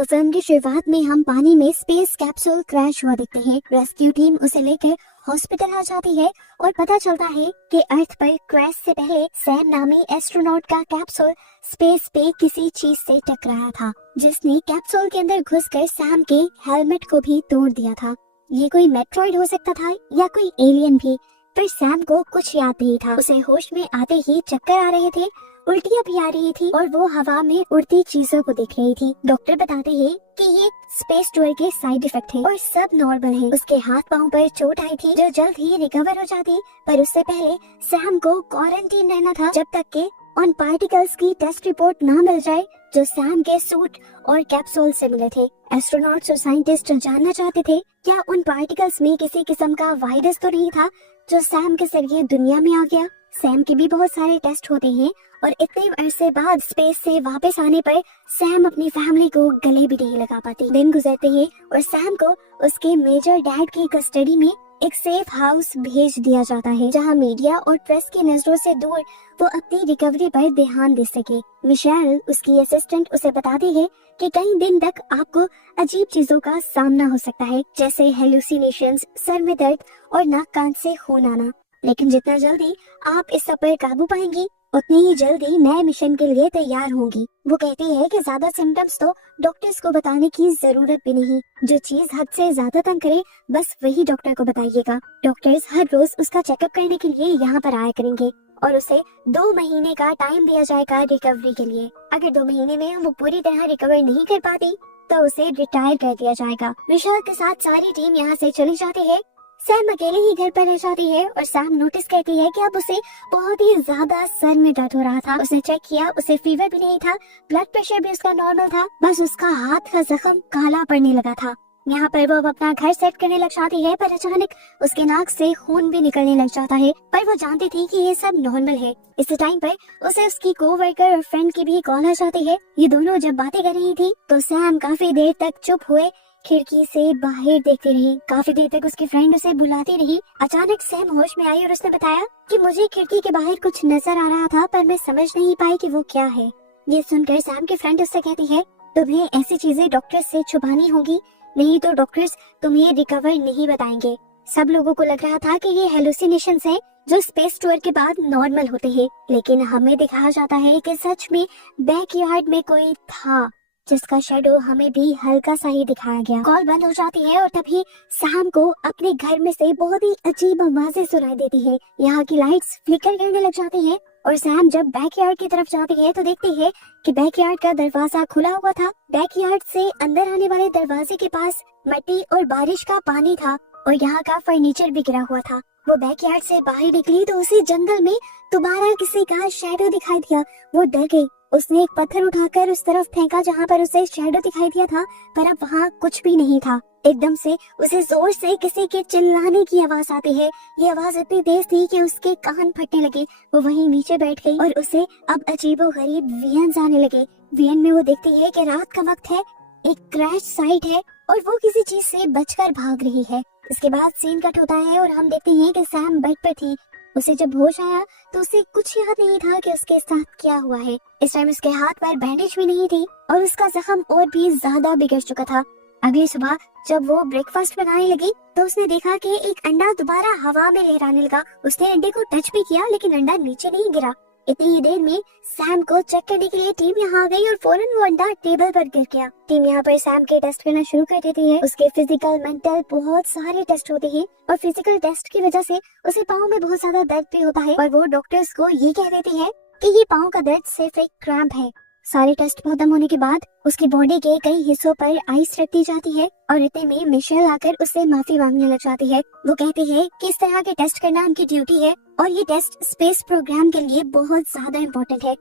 तो फिल्म की शुरुआत में हम पानी में स्पेस कैप्सूल क्रैश हुआ देखते हैं। रेस्क्यू टीम उसे लेकर हॉस्पिटल आ जाती है और पता चलता है कि अर्थ पर क्रैश से पहले सैम नामी एस्ट्रोनॉट का कैप्सूल स्पेस पे किसी चीज से टकराया था, जिसने कैप्सूल के अंदर घुसकर सैम के हेलमेट को भी तोड़ दिया था। ये कोई मेट्रॉइड हो सकता था या कोई एलियन भी, पर सैम को कुछ याद नहीं था। उसे होश में आते ही चक्कर आ रहे थे, उल्टियां भी आ रही थी और वो हवा में उड़ती चीजों को देख रही थी। डॉक्टर बताते हैं कि ये स्पेस टूर के साइड इफेक्ट है और सब नॉर्मल है। उसके हाथ पांव पर चोट आई थी जो जल्द ही रिकवर हो जाती, पर उससे पहले सैम को क्वारंटीन रहना था जब तक के उन पार्टिकल्स की टेस्ट रिपोर्ट ना मिल जाए जो सैम के सूट और कैप्सूल से मिले थे। एस्ट्रोनॉट्स और साइंटिस्ट जानना चाहते थे क्या उन पार्टिकल्स में किसी किस्म का वायरस तो नहीं था जो सैम के जरिए दुनिया में आ गया। सैम के भी बहुत सारे टेस्ट होते हैं और इतने अरसे बाद स्पेस से वापस आने पर सैम अपनी फैमिली को गले भी नहीं लगा पाती। दिन गुजरते हैं और सैम को उसके मेजर डैड की कस्टडी में एक सेफ हाउस भेज दिया जाता है, जहां मीडिया और प्रेस की नजरों से दूर वो अपनी रिकवरी पर ध्यान दे सके। मिशेल, उसकी असिस्टेंट, उसे बताती है कि कई दिन तक आपको अजीब चीजों का सामना हो सकता है, जैसे हेलुसिनेशंस, सर में दर्द और नाक कान से खून आना, लेकिन जितना जल्दी आप इस सब पर काबू पाएंगी उतनी ही जल्दी नए मिशन के लिए तैयार होंगी। वो कहती है कि ज्यादा सिम्टम्स तो डॉक्टर्स को बताने की जरूरत भी नहीं, जो चीज हद से ज्यादा तंग करे बस वही डॉक्टर को बताइएगा। डॉक्टर्स हर रोज उसका चेकअप करने के लिए यहाँ पर आया करेंगे और उसे 2 महीने का टाइम दिया जाएगा रिकवरी के लिए। अगर 2 महीने में वो पूरी तरह रिकवर नहीं कर पाती तो उसे रिटायर कर दिया जाएगा। मिशेल के साथ सारी टीम यहाँ से चली जाती है। सैम अकेले ही घर पर रह जाती है और सैम नोटिस करती है कि अब उसे बहुत ही ज्यादा सर में दर्द हो रहा था। उसने चेक किया, उसे फीवर भी नहीं था, ब्लड प्रेशर भी उसका नॉर्मल था, बस उसका हाथ का जख्म काला पड़ने लगा था। यहाँ पर वो अपना घर सेट करने लग जाती है, पर अचानक उसके नाक से खून भी निकलने लग जाता है, पर वो जानती थी कि ये सब नॉर्मल है। इस टाइम पर उसे उसकी कोवर्कर और फ्रेंड की भी कॉल आ जाती है। ये दोनों जब बातें कर रही थी तो सैम काफी देर तक चुप हुए खिड़की से बाहर देखती रही। काफी देर तक उसकी फ्रेंड उसे बुलाती रही। अचानक सैम होश में आई और उसने बताया कि मुझे खिड़की के बाहर कुछ नजर आ रहा था, पर मैं समझ नहीं पाई कि वो क्या है। ये सुनकर सैम की फ्रेंड उससे कहती है, तुम्हें ऐसी चीजें डॉक्टर से छुपानी होगी, नहीं तो डॉक्टर्स तुम्हें रिकवर नहीं बताएंगे। सब लोगों को लग रहा था कि ये हेलुसिनेशंस है जो स्पेस टूर के बाद नॉर्मल होते हैं, लेकिन हमें दिखाया जाता है कि सच में बैकयार्ड में कोई था जिसका शेडो हमें भी हल्का सा ही दिखाया गया। कॉल बंद हो जाती है और तभी सैम को अपने घर में से बहुत ही अजीब आवाजें सुनाई देती है। यहाँ की लाइट्स फ्लिकर करने लग जाती है और सैम जब बैकयार्ड की तरफ जाती है तो देखती है कि बैकयार्ड का दरवाजा खुला हुआ था। बैकयार्ड से अंदर आने वाले दरवाजे के पास मिट्टी और बारिश का पानी था और यहाँ का फर्नीचर भी गिरा हुआ था। वो बैकयार्ड से बाहर निकली तो उसे जंगल में दोबारा किसी का शेडो दिखाई दिया। वो डर गई। उसने एक पत्थर उठाकर उस तरफ फेंका जहाँ पर उसे शेडो दिखाई दिया था, पर अब वहाँ कुछ भी नहीं था। एकदम से उसे जोर से किसी के चिल्लाने की आवाज आती है। ये आवाज इतनी तेज थी कि उसके कान फटने लगे। वो वहीं नीचे बैठ गई और उसे अब अजीबोगरीब विजन्स आने लगे। विजन में वो देखती है कि रात का वक्त है, एक क्रैश साइट है और वो किसी चीज से बचकर भाग रही है। इसके बाद सीन कट होता है और हम देखते हैं कि सैम बेड पर थी। उसे जब होश आया तो उसे कुछ याद नहीं था कि उसके साथ क्या हुआ है। इस टाइम उसके हाथ पर बैंडेज भी नहीं थी और उसका जख्म और भी ज्यादा बिगड़ चुका था। अगली सुबह जब वो ब्रेकफास्ट बनाने लगी तो उसने देखा कि एक अंडा दोबारा हवा में लहराने लगा। उसने अंडे को टच भी किया लेकिन अंडा नीचे नहीं गिरा। इतनी ही देर में सैम को चेक करने के लिए टीम यहाँ आ गई और फौरन वो अंडा टेबल पर गिर गया। टीम यहाँ पर सैम के टेस्ट करना शुरू कर देती है। उसके फिजिकल, मेंटल बहुत सारे टेस्ट होते हैं और फिजिकल टेस्ट की वजह से उसे पाँव में बहुत ज्यादा दर्द भी होता है और वो डॉक्टर्स को ये कह देती है कि ये पाँव का दर्द सिर्फ एक क्रैम्प है। सारे टेस्ट खत्म होने के बाद उसकी बॉडी के कई हिस्सों पर आइस रख दी जाती है और इतने में मिशेल आकर उससे माफी मांगने लग जाती है। वो कहती है कि इस तरह के टेस्ट करना उनकी ड्यूटी है और ये टेस्ट स्पेस प्रोग्राम के लिए बहुत ज्यादा इम्पोर्टेंट है।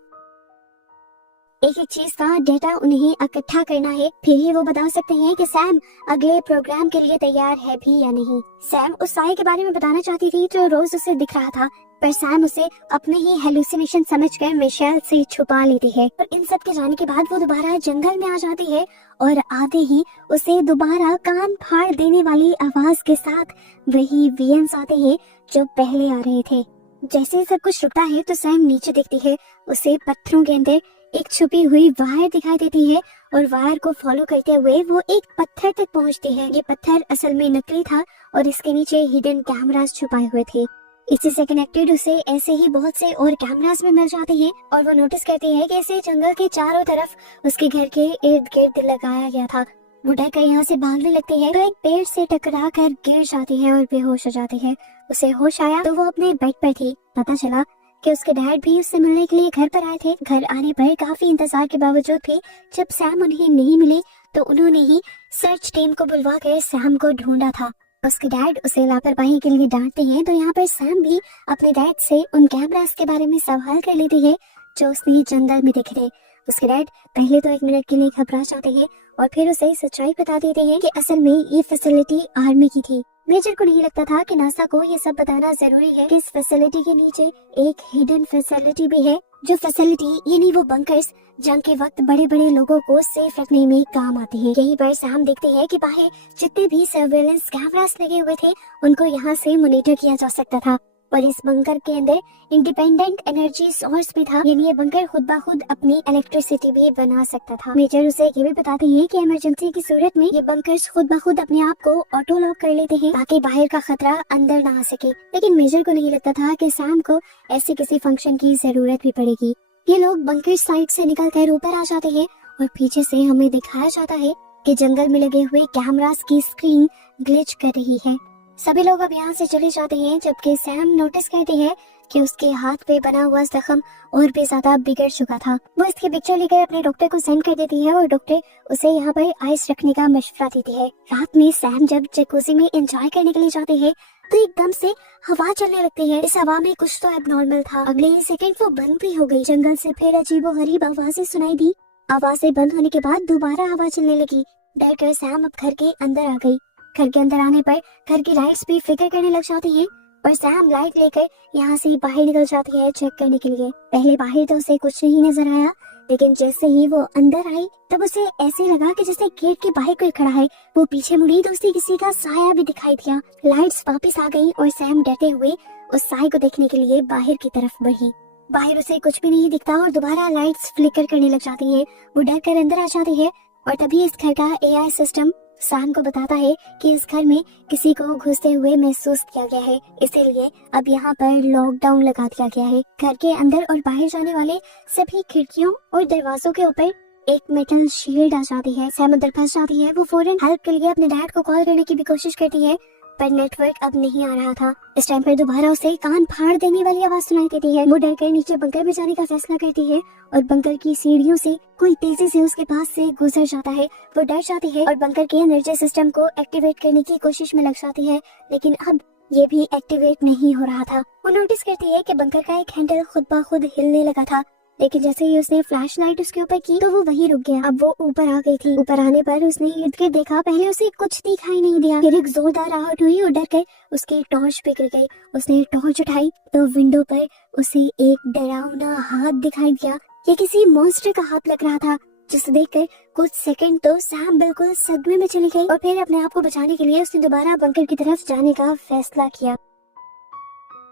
एक एक चीज का डेटा उन्हें इकट्ठा करना है, फिर ही वो बता सकते हैं कि सैम अगले प्रोग्राम के लिए तैयार है भी या नहीं। सैम उस साए के बारे में बताना चाहती थी जो रोज उसे दिख रहा था, पर सैम उसे अपने ही हेलुसिनेशन समझकर मिशेल से छुपा लेती है। और इन सब के जाने के बाद वो दोबारा जंगल में आ जाती है और आते ही उसे दोबारा कान फाड़ देने वाली आवाज के साथ वही वियंस आते हैं जो पहले आ रहे थे। जैसे सब कुछ रुकता है तो सैम नीचे देखती है। उसे पत्थरों के अंदर एक छुपी हुई वायर दिखाई देती है और वायर को फॉलो करते हुए वो एक पत्थर तक पहुंचती है। ये पत्थर असल में नकली था और इसके नीचे हिडन कैमरास छुपाए हुए थे। इसी से कनेक्टेड उसे ऐसे ही बहुत से और कैमरास में मिल जाते हैं और वो नोटिस करती है कि इसे जंगल के चारों तरफ उसके घर के इर्द गिर्द लगाया गया था। वो डर कर यहाँ से भागने लगती है तो एक पेड़ से टकरा कर गिर जाती है और बेहोश हो जाती है। उसे होश आया तो वो अपने बेड पर थी। पता चला कि उसके डैड भी उससे मिलने के लिए घर पर आए थे। घर आने पर काफी इंतजार के बावजूद भी जब सैम उन्हें नहीं मिली तो उन्होंने ही सर्च टीम को बुलवा कर सैम को ढूंढा था। उसके डैड उसे लापरवाही के लिए डांटते हैं तो यहाँ पर सैम भी अपने डैड से उन कैमरास के बारे में सवाल कर लेती है जो उसने जंगल में देखे थे। उसके डैड पहले तो 1 मिनट के लिए घबरा जाते हैं और फिर उसे सच्चाई बता देते हैं कि असल में ये फैसिलिटी आर्मी की थी। मेजर को नहीं लगता था कि नासा को ये सब बताना जरूरी है कि इस फैसिलिटी के नीचे एक हिडन फैसिलिटी भी है, जो फैसिलिटी यानी वो बंकर्स जंग के वक्त बड़े बड़े लोगों को सेफ रखने में काम आते हैं। यहीं पर सैम देखते हैं कि बाहर जितने भी सर्वेलेंस कैमरास लगे हुए थे उनको यहाँ से मॉनिटर किया जा सकता था और इस बंकर के अंदर इंडिपेंडेंट एनर्जी सोर्स भी था, यानी ये बंकर खुद ब खुद अपनी इलेक्ट्रिसिटी भी बना सकता था। मेजर उसे ये भी बताते हैं कि इमरजेंसी की सूरत में ये बंकर्स खुद ब खुद अपने आप को ऑटो लॉक कर लेते हैं ताकि बाहर का खतरा अंदर ना आ सके। लेकिन मेजर को नहीं लगता था कि सैम को ऐसे किसी फंक्शन की जरूरत भी पड़ेगी। ये लोग बंकर साइड से निकल कर ऊपर आ जाते हैं और पीछे से हमें दिखाया जाता है कि जंगल में लगे हुए कैमरास की स्क्रीन ग्लिच कर रही है। सभी लोग अब यहाँ से चले जाते हैं जबकि सैम नोटिस करती है कि उसके हाथ पे बना हुआ जख्म और भी ज्यादा बिगड़ चुका था। वो इसकी पिक्चर लेकर अपने डॉक्टर को सेंड कर देती है और डॉक्टर उसे यहाँ पर आइस रखने का मशवरा देती है। रात में सैम जब जकूज़ी में एंजॉय करने के लिए जाते हैं तो एकदम से हवा चलने लगती है। इस हवा में कुछ तो एबनॉर्मल था। अगले ही सेकंड वो बंद भी हो गई। जंगल से फिर अजीबोगरीब आवाजें सुनाई दी। आवाजें बंद होने के बाद दोबारा हवा चलने लगी। डर कर सैम अब घर के अंदर आ गई। घर के अंदर आने पर घर की लाइट्स भी फ्लिकर करने लग जाती हैं और सैम लाइट लेकर यहाँ से बाहर निकल जाती है चेक करने के लिए। पहले बाहर तो उसे कुछ नहीं नजर आया, लेकिन जैसे ही वो अंदर आई तब उसे ऐसे लगा कि जैसे गेट के बाहर कोई खड़ा है। वो पीछे मुड़ी तो उसे किसी का साया भी दिखाई दिया। लाइट्स वापस आ गई और सैम डरते हुए उस साए को देखने के लिए बाहर की तरफ बढ़ी। बाहर उसे कुछ भी नहीं दिखता और दोबारा लाइट्स फ्लिकर करने लग जाती है। वो डर कर अंदर आ जाती है और तभी इस घर का एआई सिस्टम सैम को बताता है कि इस घर में किसी को घुसते हुए महसूस किया गया है, इसीलिए अब यहाँ पर लॉकडाउन लगा दिया गया है। घर के अंदर और बाहर जाने वाले सभी खिड़कियों और दरवाजों के ऊपर एक मेटल शील्ड आ जाती है। सैम अंदर फंस जाती है। वो फौरन हेल्प के लिए अपने डैड को कॉल करने की भी कोशिश करती है पर नेटवर्क अब नहीं आ रहा था। इस टाइम पर दोबारा उसे कान फाड़ देने वाली आवाज सुनाई देती है। वो डर कर नीचे बंकर में जाने का फैसला करती है और बंकर की सीढ़ियों से कोई तेजी से उसके पास से गुजर जाता है। वो डर जाती है और बंकर के एनर्जी सिस्टम को एक्टिवेट करने की कोशिश में लग जाती है, लेकिन अब ये भी एक्टिवेट नहीं हो रहा था। वो नोटिस करती है कि बंकर का एक हैंडल खुद ब खुद हिलने लगा था, लेकिन जैसे ही उसने फ्लैश लाइट उसके ऊपर की तो वो वहीं रुक गया। अब वो ऊपर आ गई थी। ऊपर आने पर उसने इर्द गिर्द देखा। पहले उसे कुछ दिखाई नहीं दिया, फिर एक जोरदार आहट हुई और डर कर उसकी टॉर्च बिखर गई। उसने टॉर्च उठाई तो विंडो पर उसे एक डरावना हाथ दिखाई दिया। ये किसी मॉन्स्टर का हाथ लग रहा था, जिसे देखकर कुछ सेकंड तो सैम बिल्कुल सदमे में चली गई और फिर अपने आप को बचाने के लिए उसने दोबारा बंकर की तरफ जाने का फैसला किया।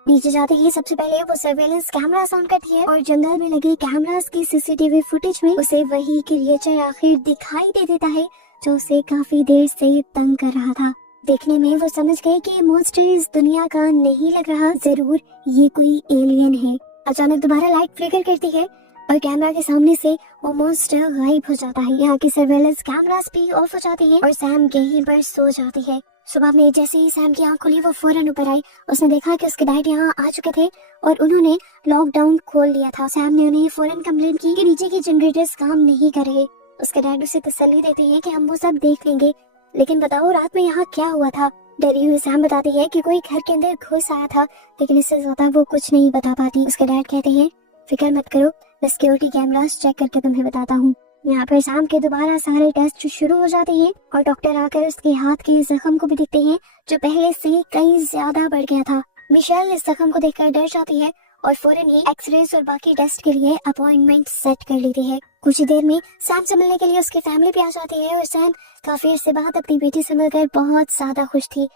नीचे जाते ही सबसे पहले वो सर्वेलेंस कैमरा ऑन करती है और जंगल में लगे कैमरास की सीसीटीवी फुटेज में उसे वही क्रिएचर आखिर दिखाई दे देता है जो उसे काफी देर से तंग कर रहा था। देखने में वो समझ गए कि ये मॉन्स्टर इस दुनिया का नहीं लग रहा, जरूर ये कोई एलियन है। अचानक दोबारा लाइट फ्लिकर करती है और कैमरा के सामने से वो मॉन्स्टर गायब हो जाता है। यहाँ की सर्वेलेंस कैमरास भी ऑफ हो जाती है और सैम यहीं पर सो जाती है। सुबह में जैसे ही सैम की आंख खुली वो फौरन ऊपर आई। उसने देखा कि उसके डैड यहाँ आ चुके थे और उन्होंने लॉकडाउन खोल लिया था। सैम ने उन्हें फौरन कंप्लेंट की कि नीचे की जनरेटर्स काम नहीं कर रहे। उसके डैड उसे तसल्ली देते हैं कि हम वो सब देख लेंगे, लेकिन बताओ रात में यहाँ क्या हुआ था। डरी हुई सैम बताती है कि कोई घर के अंदर घुस आया था, लेकिन इससे ज्यादा वो कुछ नहीं बता पाती। उसके डैड कहते हैं फिक्र मत करो, मैं सिक्योरिटी कैमरास चेक करके तुम्हें बताता हूँ। यहाँ पर शाम के दोबारा सारे टेस्ट शुरू हो जाते हैं और डॉक्टर आकर उसके हाथ के जख्म को भी देखते हैं जो पहले से कई ज्यादा बढ़ गया था। मिशेल इस जख्म को देखकर डर जाती है और फौरन ही एक्सरेज और बाकी टेस्ट के लिए अपॉइंटमेंट सेट कर लेती है। कुछ ही देर में सैम से मिलने के लिए उसकी फैमिली भी आ जाती है और सैम काफी अरसे बाद अपनी बेटी से मिलकर बहुत ज्यादा खुश थी।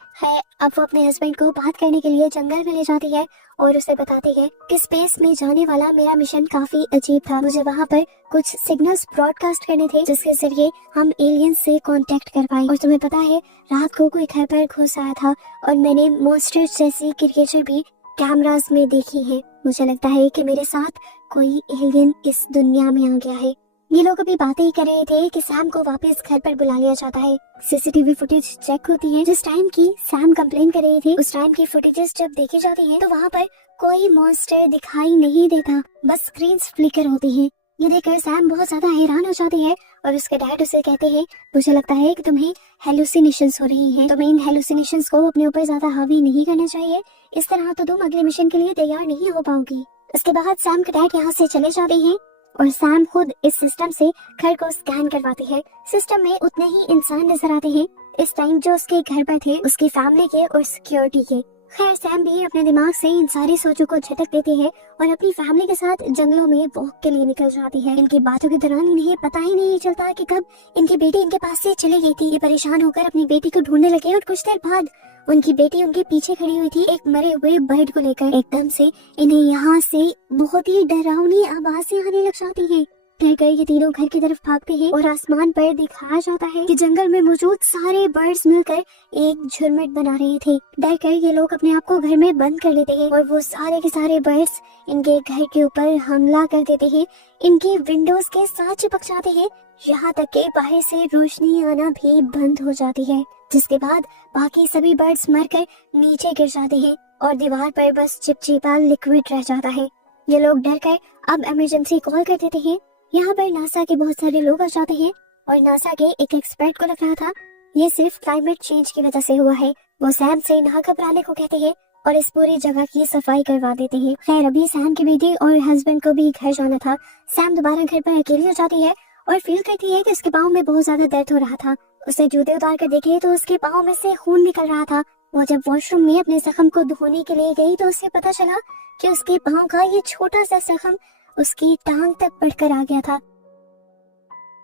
अब वो अपने हस्बैंड को बात करने के लिए जंगल में ले जाती है और उसे बताती है कि स्पेस में जाने वाला मेरा मिशन काफी अजीब था। मुझे वहाँ पर कुछ सिग्नल्स ब्रॉडकास्ट करने थे जिसके जरिए हम एलियंस से कांटेक्ट कर पाए। और तुम्हें पता है रात को कोई घर पर घुस आया था और मैंने मॉन्स्टर्स जैसी क्रिएचर भी कैमरास में देखी है। मुझे लगता है कि मेरे साथ कोई एलियन इस दुनिया में आ गया है। ये लोग अभी बातें ही कर रहे थे कि सैम को वापस घर पर बुला लिया जाता है। सीसीटीवी फुटेज चेक होती है। जिस टाइम की सैम कंप्लेन कर रही थी उस टाइम की फुटेजेस जब देखी जाती है तो वहाँ पर कोई मॉन्स्टर दिखाई नहीं देता, बस स्क्रीन्स फ्लिकर होती है। ये देखकर सैम बहुत ज्यादा हैरान हो जाती है और उसके डैड उसे कहते हैं मुझे लगता है कि तुम्हें हेलुसिनेशंस हो रही हैं। तुम्हें इन हेलुसिनेशंस को अपने ऊपर ज्यादा हावी नहीं करना चाहिए, इस तरह तो तुम अगले मिशन के लिए तैयार नहीं हो पाओगी। इसके बाद सैम के डैड यहाँ से चले जाते हैं और सैम खुद इस सिस्टम से घर को स्कैन करवाती है। सिस्टम में उतने ही इंसान नजर आते हैं इस टाइम जो उसके घर पर थे, उसकी फैमिली के और सिक्योरिटी के। खैर सैम भी अपने दिमाग से इन सारी सोचों को झटक देती है और अपनी फैमिली के साथ जंगलों में वॉक के लिए निकल जाती है। इनकी बातों के दौरान इन्हें पता ही नहीं चलता कि कब इनकी बेटी इनके पास से चली गई थी। ये परेशान होकर अपनी बेटी को ढूंढने लगे और कुछ देर बाद उनकी बेटी उनके पीछे खड़ी हुई थी एक मरे हुए बर्ड को लेकर। एकदम से इन्हें यहाँ से बहुत ही डरावनी आवाजें आने लग जाती है। डर कर ये तीनों घर की तरफ भागते हैं और आसमान पर दिखाया जाता है कि जंगल में मौजूद सारे बर्ड्स मिलकर एक झुरमुट बना रहे थे। डर कर ये लोग अपने आप को घर में बंद कर लेते हैं और वो सारे के सारे बर्ड्स इनके घर के ऊपर हमला कर देते हैं, इनकी विंडोज के साथ चिपक जाते हैं, यहाँ तक के बाहर से रोशनी आना भी बंद हो जाती है। जिसके बाद बाकी सभी बर्ड्स मरकर नीचे गिर जाते हैं और दीवार पर बस चिपचिपा लिक्विड रह जाता है। ये लोग डर कर अब इमरजेंसी कॉल कर देते हैं। यहाँ पर नासा के बहुत सारे लोग आ जाते हैं और नासा के एक एक्सपर्ट को लग रहा था ये सिर्फ क्लाइमेट चेंज की वजह से हुआ है। वो सैम से ना घबराने को कहते हैं और इस पूरी जगह की सफाई करवा देते हैं। खैर अभी सैम की बेटी और हस्बैंड को भी घर जाना था। सैम दोबारा घर पर अकेली हो जाती है और फील करती है कि उसके पाँव में बहुत ज्यादा दर्द हो रहा था। उसे जूते उतार कर देखे तो उसके पाँव में से खून निकल रहा था। वो जब वॉशरूम में अपने जख्म को धोने के लिए गई तो उसे पता चला कि उसके पाँव का ये छोटा सा जख्म उसकी टांग तक बढ़कर आ गया था।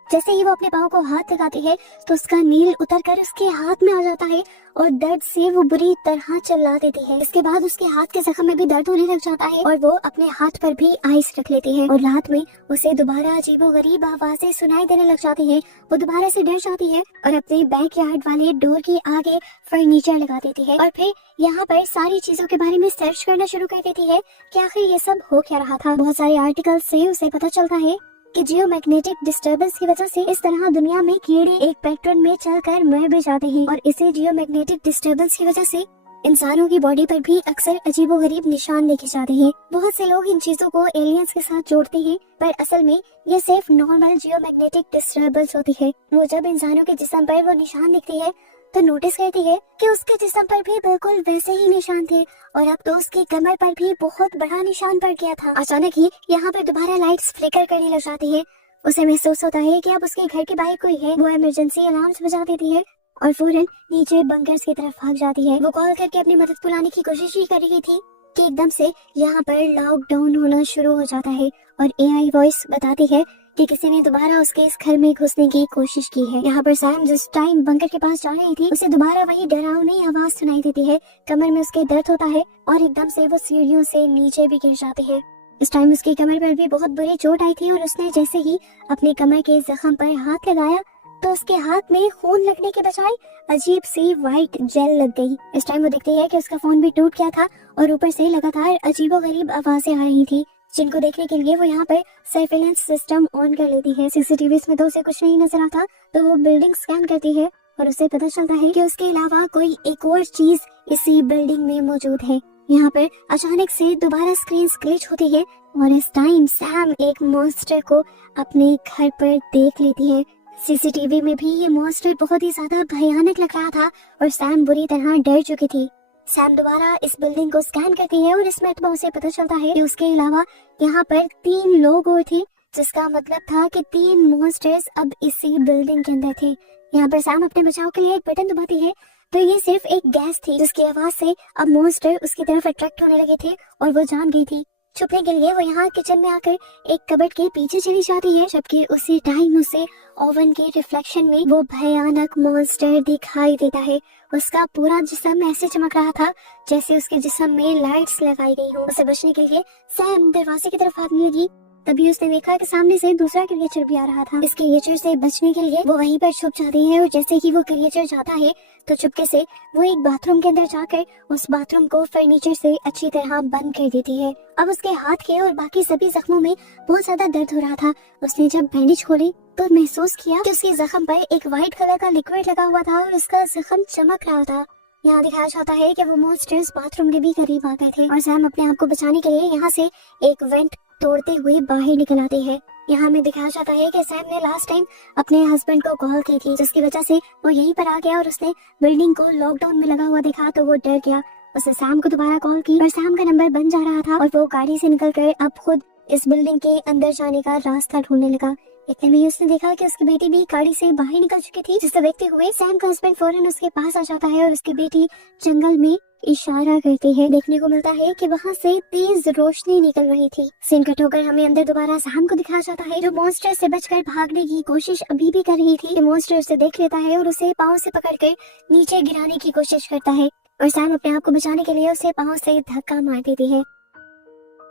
जैसे ही वो अपने पाँव को हाथ लगाती है तो उसका नील उतरकर उसके हाथ में आ जाता है और दर्द से वो बुरी तरह चिल्ला देती है। इसके बाद उसके हाथ के जख्म में भी दर्द होने लग जाता है और वो अपने हाथ पर भी आइस रख लेती है और रात में उसे दोबारा अजीबोगरीब आवाजें सुनाई देने लग जाती है। वो दोबारा से डर जाती है और अपने बैकयार्ड वाले डोर के आगे फर्नीचर लगा देती है और फिर यहाँ पर सारी चीजों के बारे में सर्च करना शुरू कर देती है कि आखिर ये सब हो क्या रहा था। बहुत सारे आर्टिकल से उसे पता चलता है कि जियोमैग्नेटिक डिस्टर्बेंस की वजह से इस तरह दुनिया में कीड़े एक पैटर्न में चलकर मर भी जाते हैं और इसे जियोमैग्नेटिक डिस्टर्बेंस की वजह से इंसानों की बॉडी पर भी अक्सर अजीबोगरीब निशान देखे जाते हैं। बहुत से लोग इन चीजों को एलियंस के साथ जोड़ते हैं पर असल में ये सिर्फ नॉर्मल जियोमैग्नेटिक डिस्टर्बेंस होती है। वो जब इंसानों के जिस्म पर वो निशान दिखती है तो नोटिस करती है कि उसके जिस्म पर भी बिल्कुल वैसे ही निशान थे और अब तो उसकी कमर पर भी बहुत बड़ा निशान पड़ गया था। अचानक ही यहाँ पर दोबारा लाइट्स फ्लिकर करने लग जाती है। उसे महसूस होता है कि अब उसके घर के बाहर कोई है। वो इमरजेंसी अलार्म्स बजा देती है और फौरन नीचे बंकर्स की तरफ भाग जाती है। वो कॉल करके अपनी मदद बुलाने की कोशिश ही कर रही थी कि एकदम से यहाँ पर लॉकडाउन होना शुरू हो जाता है और एआई वॉइस बताती है कि किसी ने दोबारा उसके इस घर में घुसने की कोशिश की है। यहाँ पर सैम जिस टाइम बंकर के पास जा रही थी उसे दोबारा वही डरावनी आवाज सुनाई देती है। कमर में उसके दर्द होता है और एकदम से वो सीढ़ियों से नीचे भी गिर जाती है। इस टाइम उसकी कमर पर भी बहुत बुरी चोट आई थी और उसने जैसे ही अपनी कमर के जख्म पर हाथ लगाया तो उसके हाथ में खून लगने के बजाय अजीब सी व्हाइट जेल लग गई। इस टाइम वो देखती है कि उसका फोन भी टूट गया था और ऊपर से लगातार अजीबोगरीब आवाजें आ रही थी जिनको देखने के लिए वो यहाँ पर सर्वेलेंस सिस्टम ऑन कर लेती है। सीसीटीवी में तो उसे कुछ नहीं नजर आता तो वो बिल्डिंग स्कैन करती है और उसे पता चलता है कि उसके अलावा कोई एक और चीज इसी बिल्डिंग में मौजूद है। यहाँ पर अचानक से दोबारा स्क्रीन ग्लिच होती है और इस टाइम सैम एक मॉन्स्टर को अपने घर पर देख लेती है। सीसीटीवी में भी ये मॉन्स्टर बहुत ही ज्यादा भयानक लग रहा था और सैम बुरी तरह डर चुकी थी। सैम दोबारा इस बिल्डिंग को स्कैन करती है और इसमें तो उसे पता चलता है कि उसके अलावा यहाँ पर 3 लोग और थे, जिसका मतलब था कि 3 मॉन्स्टर्स अब इसी बिल्डिंग के अंदर थे। यहाँ पर सैम अपने बचाव के लिए एक बटन दबाती है तो ये सिर्फ एक गैस थी जिसकी आवाज से अब मॉन्स्टर उसकी तरफ अट्रैक्ट होने लगे थे और वो जान गई थी छुपने के लिए वो यहाँ किचन में आकर एक कबर्ड के पीछे चली जाती है, जबकि उसी टाइम उसे ओवन के रिफ्लेक्शन में वो भयानक मॉन्स्टर दिखाई देता है। उसका पूरा जिस्म ऐसे चमक रहा था जैसे उसके जिस्म में लाइट्स लगाई गई हो। उसे बचने के लिए सैम दरवाजे की तरफ भागने लगी, तभी उसने देखा कि सामने से दूसरा क्रिएचर भी आ रहा था। इस क्रिएचर से बचने के लिए वो वहीं पर छुप जाती है और जैसे ही वो क्रिएचर जाता है तो चुपके से वो एक बाथरूम के अंदर जाकर उस बाथरूम को फर्नीचर से अच्छी तरह बंद कर देती है। अब उसके हाथ के और बाकी सभी जख्मों में बहुत ज्यादा दर्द हो रहा था। उसने जब बैंडेज खोली तो महसूस किया कि उसके जख्म पर एक व्हाइट कलर का लिक्विड लगा हुआ था और उसका जख्म चमक रहा था। यहाँ दिखाया जाता है कि वो मॉन्स्टर्स बाथरूम के भी करीब आ गए थे और सैम अपने आप को बचाने के लिए यहाँ से एक वेंट तोड़ते हुए बाहर निकल आते हैं। यहाँ में दिखाया जाता है कि सैम ने लास्ट टाइम अपने हस्बैंड को कॉल की थी, जिसकी वजह से वो यहीं पर आ गया और उसने बिल्डिंग को लॉकडाउन में लगा हुआ देखा तो वो डर गया। उसने सैम को दोबारा कॉल की पर सैम का नंबर बंद जा रहा था और वो गाड़ी से निकलकर अब खुद इस बिल्डिंग के अंदर जाने का रास्ता ढूंढने लगा। इतने में उसने देखा कि उसकी बेटी भी गाड़ी से बाहर निकल चुकी थी, जिसे देखते हुए सैम का हस्बैंड फौरन उसके पास आ जाता है और उसकी बेटी जंगल में इशारा करती है। देखने को मिलता है कि वहाँ से तेज रोशनी निकल रही थी। सीन कट होकर हमें अंदर दोबारा सैम को दिखाया जाता है, जो मॉन्स्टर से बचकर भागने की कोशिश अभी भी कर रही थी। मॉन्स्टर उसे देख लेता है और उसे पाँव से पकड़कर नीचे गिराने की कोशिश करता है और सैम अपने आप को बचाने के लिए उसे पाँव से धक्का मार देती है।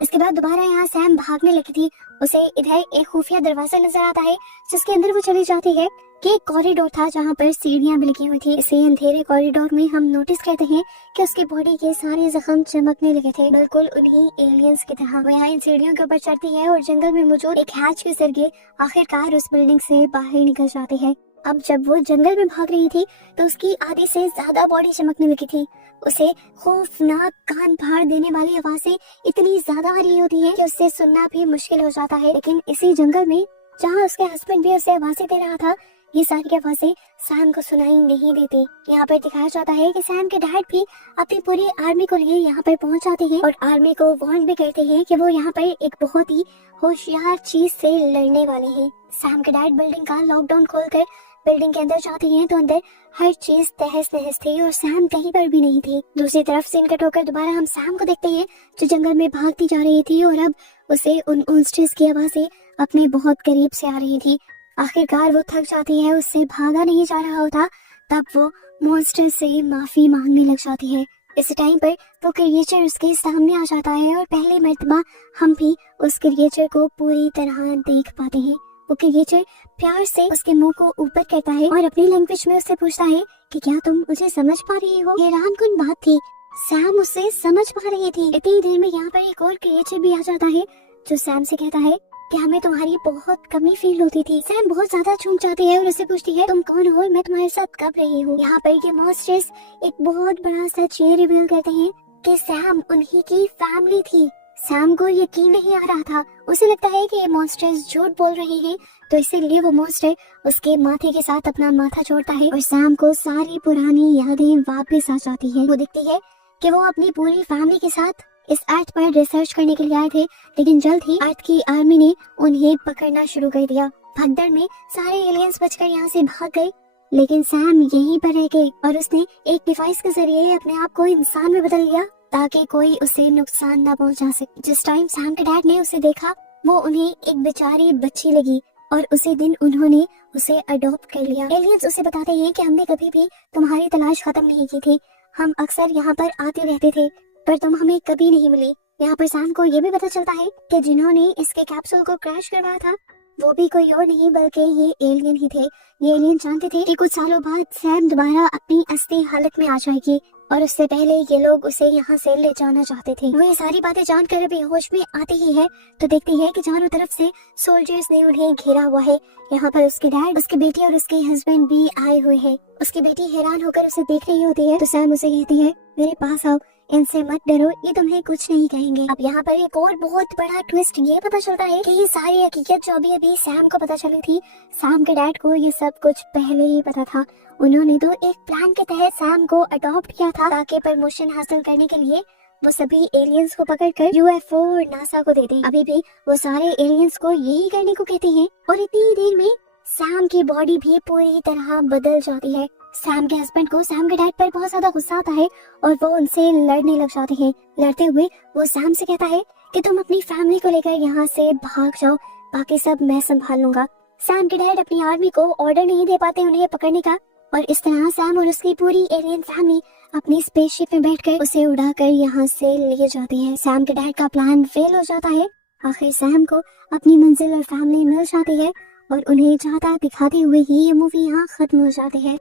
इसके बाद दोबारा यहाँ सैम भागने लगी थी। उसे इधर एक खुफिया दरवाजा नजर आता है जिसके अंदर वो चली जाती है कि एक कॉरिडोर था जहाँ पर सीढ़ियां भी लगी हुई थी। इसी अंधेरे कॉरिडोर में हम नोटिस करते हैं कि उसकी बॉडी के सारे जख्म चमकने लगे थे, बिल्कुल उन्हीं एलियंस की तरह। वो यहाँ इन सीढ़ियों के ऊपर चढ़ती है और जंगल में मौजूद एक हैच के जरिए आखिरकार उस बिल्डिंग से बाहर निकल जाती है। अब जब वो जंगल में भाग रही थी तो उसकी आधी से ज्यादा बॉडी चमकने लगी थी। उसे खौफनाक कान फाड़ देने वाली आवाजें इतनी ज्यादा आ रही होती है कि उससे सुनना भी मुश्किल हो जाता है। लेकिन इसी जंगल में जहाँ उसके हस्बैंड भी उसे आवाजें दे रहा था, ये सारी आवाजें सैम को सुनाई नहीं देती। यहाँ पर दिखाया जाता है कि सैम के डैड भी अपनी पूरी आर्मी को लिए यहाँ पर पहुँच जाते हैं और आर्मी को वार्न भी करते हैं कि वो यहाँ पर एक बहुत ही होशियार चीज से लड़ने वाले हैं। सैम के डैड बिल्डिंग का लॉकडाउन खोलकर बिल्डिंग के अंदर जाती हैं तो अंदर हर चीज तहस नहस थी और सैम कहीं पर भी नहीं थी। दूसरी तरफ सीन कट होकर दोबारा हम सैम को देखते हैं जो जंगल में भागती जा रही थी और अब उसे उन मॉन्स्टर्स की आवाजें अपने बहुत करीब से आ रही थी। आखिरकार वो थक जाती है, उससे भागा नहीं जा रहा होता, तब वो मॉन्स्टर से माफी मांगने लग जाती है। इस टाइम पर वो क्रिएचर उसके सामने आ जाता है और पहली मर्तबा हम भी उस क्रिएचर को पूरी तरह देख पाते हैं। वो क्रिएचर प्यार से उसके मुंह को ऊपर करता है और अपनी लैंग्वेज में उससे पूछता है कि क्या तुम मुझे समझ पा रही हो। हैरान कुन बात थी, सैम उससे समझ पा रही थी। इतनी देर में यहाँ पर एक और क्रिएचर भी आ जाता है जो सैम से कहता है कि हमें तुम्हारी बहुत कमी फील होती थी। सैम बहुत ज्यादा चूक जाती है और उससे पूछती है तुम कौन हो और मैं तुम्हारे साथ कब रही हूँ। यहाँ पर ये मॉन्स्टर्स एक बहुत बड़ा सच ये रिवील करते हैं कि सैम उन्हीं की फैमिली थी। सैम को यकीन नहीं आ रहा था, उसे लगता है कि ये मॉन्स्टर्स झूठ बोल रहे हैं, तो इसीलिए वो मॉन्स्टर उसके माथे के साथ अपना माथा जोड़ता है और सैम को सारी पुरानी यादें वापस आ जाती है। वो देखती है कि वो अपनी पूरी फैमिली के साथ इस अर्थ पर रिसर्च करने के लिए आए थे, लेकिन जल्द ही अर्थ की आर्मी ने उन्हें पकड़ना शुरू कर दिया। भगदड़ में सारे एलियंस बचकर यहाँ से भाग गए, लेकिन सैम यहीं पर रह गए और उसने एक डिवाइस के जरिए अपने आप को इंसान में बदल लिया ताकि कोई उसे नुकसान न पहुंचा सके। जिस टाइम सैम के डैड ने उसे देखा वो उन्हें एक बेचारी बच्ची लगी और उसी दिन उन्होंने उसे अडॉप्ट कर लिया। एलियंस उसे बताते हैं कि हमने कभी भी तुम्हारी तलाश खत्म नहीं की थी, हम अक्सर यहाँ पर आते रहते थे पर तुम हमें कभी नहीं मिली। यहाँ पर सैम को ये भी पता चलता है कि जिन्होंने इसके कैप्सूल को क्रैश करवाया था वो भी कोई और नहीं बल्कि ये एलियन ही थे। ये एलियन जानते थे कि कुछ सालों बाद सैम दोबारा अपनी असली हालत में आ जाएगी और उससे पहले ये लोग उसे यहाँ से ले जाना चाहते थे। वो ये सारी बातें जानकर अभी होश में आती ही है तो देखती है कि चारों तरफ से सोल्जर्स ने उन्हें घेरा हुआ है। यहाँ पर उसके डैड, उसकी बेटी और उसके हस्बैंड भी आए हुए हैं। उसकी बेटी हैरान होकर उसे देख रही होती है तो सैम उसे कहती है मेरे पास आओ, इनसे मत डरो, ये तुम्हें कुछ नहीं कहेंगे। अब यहाँ पर एक और बहुत बड़ा ट्विस्ट ये पता चलता है कि ये सारी हकीकत जो अभी सैम को पता चली थी, सैम के डैड को ये सब कुछ पहले ही पता था। उन्होंने तो एक प्लान के तहत सैम को अडॉप्ट किया था ताकि प्रमोशन हासिल करने के लिए वो सभी एलियंस को पकड़कर यूएफओ और नासा को दे दें। अभी भी वो सारे एलियंस को यही करने को कहते हैं और इतनी देर में सैम की बॉडी भी पूरी तरह बदल जाती है। सैम के हस्बैंड को सैम के डैड पर बहुत ज्यादा गुस्सा आता है और वो उनसे लड़ने लग जाते हैं। लड़ते हुए वो सैम से कहता है कि तुम अपनी फैमिली को लेकर यहाँ से भाग जाओ, बाकी सब मैं संभाल लूंगा। सैम के डैड अपनी आर्मी को ऑर्डर नहीं दे पाते उन्हें पकड़ने का, और इस तरह सैम और उसकी पूरी एलियन फैमिली अपनी स्पेसशिप में बैठकर उसे उड़ाकर यहाँ से ले जाते हैं। सैम के डैड का प्लान फेल हो जाता है। आखिर सैम को अपनी मंजिल और फैमिली मिल जाती है और उन्हें चाहता दिखाते हुए ही ये मूवी यहाँ खत्म हो जाती है।